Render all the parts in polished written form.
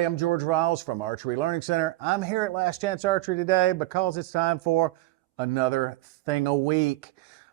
everybody. I'm Georgeryals from Archery Learning Center. I'm here at Last Chance Archery today because it's time for another thing a week.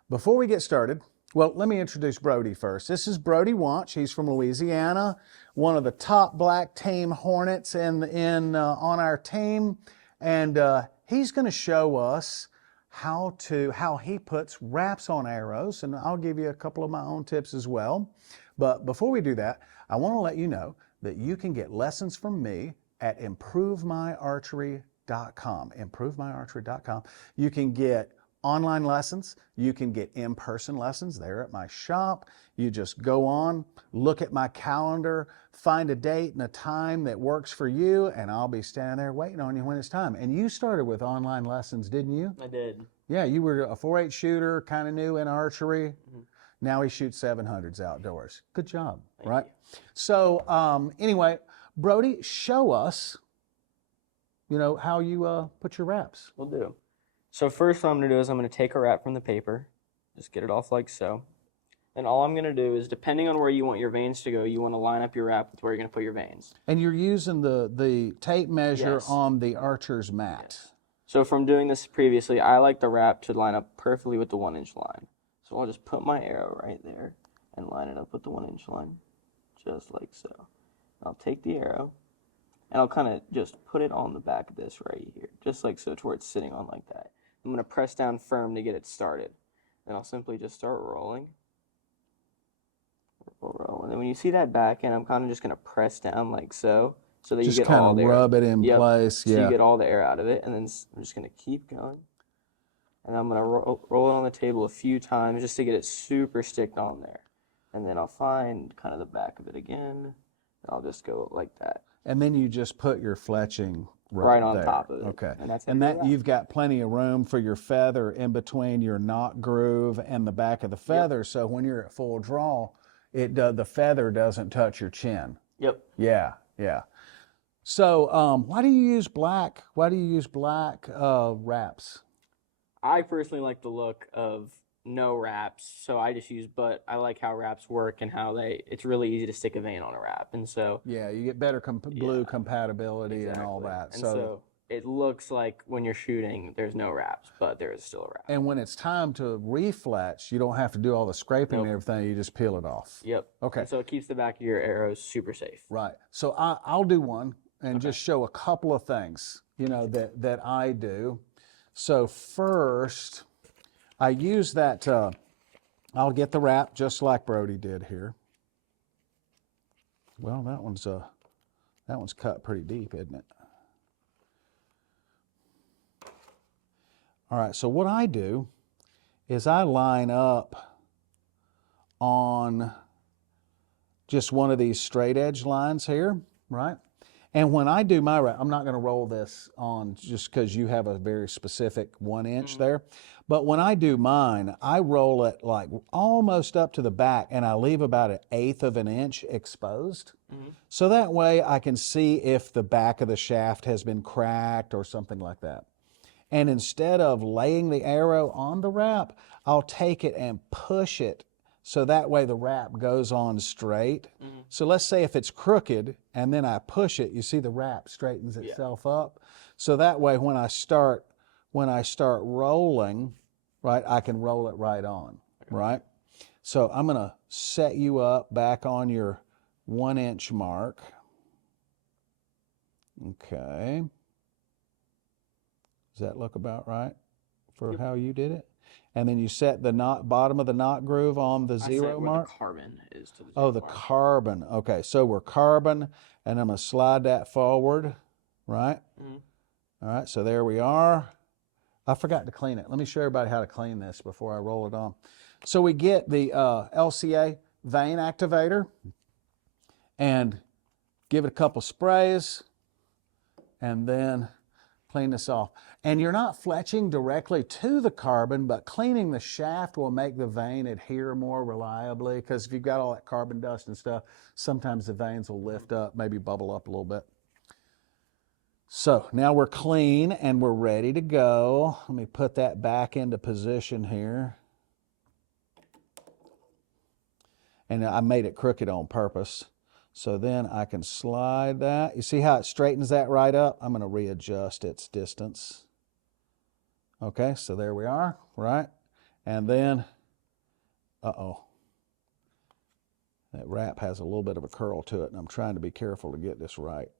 Before we get started, well, let me introduce Brody first. This is Brody Wanch. He's from Louisiana, one of the top black team hornets on our team, and he's going to show us how he puts wraps on arrows, and I'll give you a couple of my own tips as well. But before we do that, I want to let you know that you can get lessons from me at ImproveMyArchery.com. ImproveMyArchery.com. You can get online lessons. You can get in-person lessons there at my shop. You just go on, look at my calendar, find a date and a time that works for you, and I'll be standing there waiting on you when it's time. And you started with online lessons, didn't you? I did. Yeah, you were a 4-8 shooter, kind of new in archery. Mm-hmm. Now he shoots 700s outdoors. Good job, right? So anyway, Brody, show us, how you put your wraps. Will do. So first what I'm going to do is I'm going to take a wrap from the paper, just get it off like so. And all I'm going to do is, depending on where you want your veins to go, you want to line up your wrap with where you're going to put your veins. And you're using the tape measure on the archer's mat. Yes. So from doing this previously, I like the wrap to line up perfectly with the 1-inch line. So I'll just put my arrow right there and line it up with the 1-inch line, just like so. I'll take the arrow, and I'll kind of just put it on the back of this right here, just like so, to where it's sitting on like that. I'm going to press down firm to get it started. Then I'll simply just start rolling. Roll. And then when you see that back end, I'm kind of just going to press down like so, that just you get all the air. Just kind of rub it in place. So you get all the air out of it, and then I'm just going to keep going. And I'm going to roll it on the table a few times just to get it super sticked on there. And then I'll find kind of the back of it again, and I'll just go like that. And then you just put your fletching right on there. top of it. Okay. And that you've got plenty of room for your feather in between your knot groove and the back of the feather. Yep. So when you're at full draw, the feather doesn't touch your chin. Yep. Yeah. So why do you use black? Why do you use black wraps? I personally like the look of no wraps, so I just use, but I like how wraps work and how it's really easy to stick a vein on a wrap, and so. Yeah, you get better glue compatibility and all that. And so it looks like when you're shooting, there's no wraps, but there is still a wrap. And when it's time to refletch, you don't have to do all the scraping and everything, you just peel it off. Yep. Okay. And so it keeps the back of your arrows super safe. Right. So I'll do one and just show a couple of things, that I do. So first, I use that, I'll get the wrap just like Brody did here. Well, that one's cut pretty deep, isn't it? All right, so what I do is I line up on just one of these straight edge lines here, right? And when I do my wrap, I'm not going to roll this on just because you have a very specific 1-inch there. But when I do mine, I roll it like almost up to the back, and I leave about 1/8 of an inch exposed. So that way I can see if the back of the shaft has been cracked or something like that. And instead of laying the arrow on the wrap, I'll take it and push it so that way the wrap goes on straight. So let's say if it's crooked and then I push it, you see the wrap straightens itself up. So that way when I start rolling, right, I can roll it right on, right? So I'm going to set you up back on your 1-inch mark. Okay. Does that look about right for how you did it? And then you set the bottom of the knot groove on the 0 mark? The carbon is to the 0 Oh, the carbon. Okay, so we're carbon, and I'm going to slide that forward, right? All right, so there we are. I forgot to clean it. Let me show everybody how to clean this before I roll it on. So we get the LCA vein activator and give it a couple sprays and then clean this off. And you're not fletching directly to the carbon, but cleaning the shaft will make the vein adhere more reliably, because if you've got all that carbon dust and stuff, sometimes the veins will lift up, maybe bubble up a little bit. So now we're clean and we're ready to go. Let me put that back into position here. And I made it crooked on purpose So then I can slide that. You see how it straightens that right up? I'm going to readjust its distance. Okay, so there we are, right? And then, uh-oh, that wrap has a little bit of a curl to it, and I'm trying to be careful to get this right.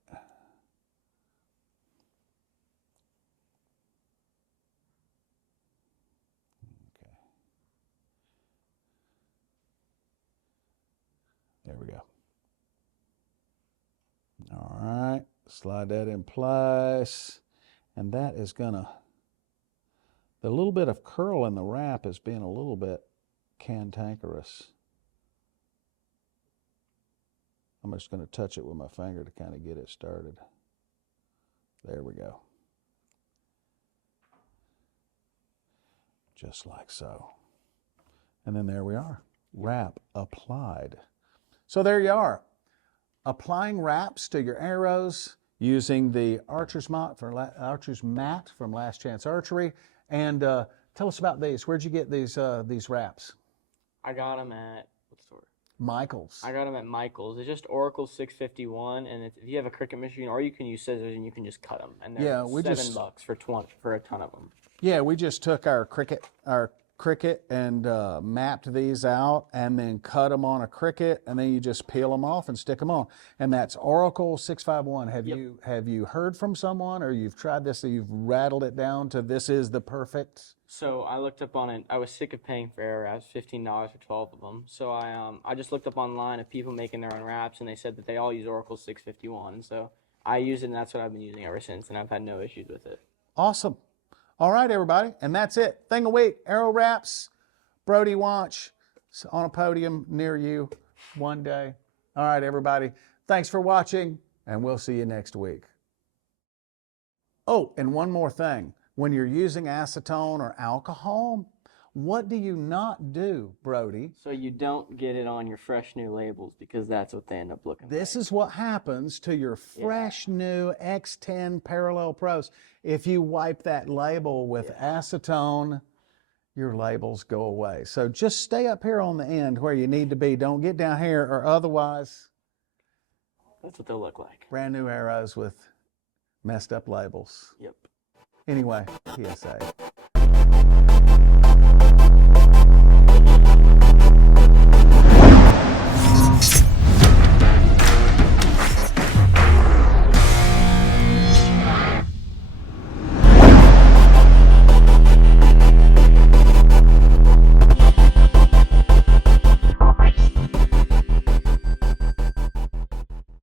Okay. There we go. All right, slide that in place, and that is gonna, the little bit of curl in the wrap is being a little bit cantankerous. I'm just going to touch it with my finger to kind of get it started. There we go. Just like so. And then there we are. Wrap applied. So there you are. Applying wraps to your arrows using the Archer's mat from Last Chance Archery. And tell us about these. Where'd you get these wraps? I got them at, what store? Michael's. I got them at Michael's. It's just Oracle 651, and if you have a Cricut machine, or you can use scissors and you can just cut them. And they're $7 for a ton of them. Yeah, we just took our Cricut and mapped these out and then cut them on a Cricut, and then you just peel them off and stick them on. And that's Oracle 651. Have you heard from someone, or you've tried this, or you've rattled it down to this is the perfect? So I looked up on it. I was sick of paying for arrow wraps, $15 for 12 of them. So I just looked up online of people making their own wraps, and they said that they all use Oracle 651. And so I use it, and that's what I've been using ever since, and I've had no issues with it. Awesome. All right, everybody, and that's it. Thing of week, arrow wraps, Brody Watch on a podium near you one day. All right, everybody, thanks for watching, and we'll see you next week. Oh, and one more thing. When you're using acetone or alcohol, what do you not do, Brody? So you don't get it on your fresh new labels, because that's what they end up looking like. This is what happens to your fresh new X10 Parallel Pros. If you wipe that label with acetone, your labels go away. So just stay up here on the end where you need to be. Don't get down here, or otherwise, that's what they'll look like. Brand new arrows with messed up labels. Yep. Anyway, PSA.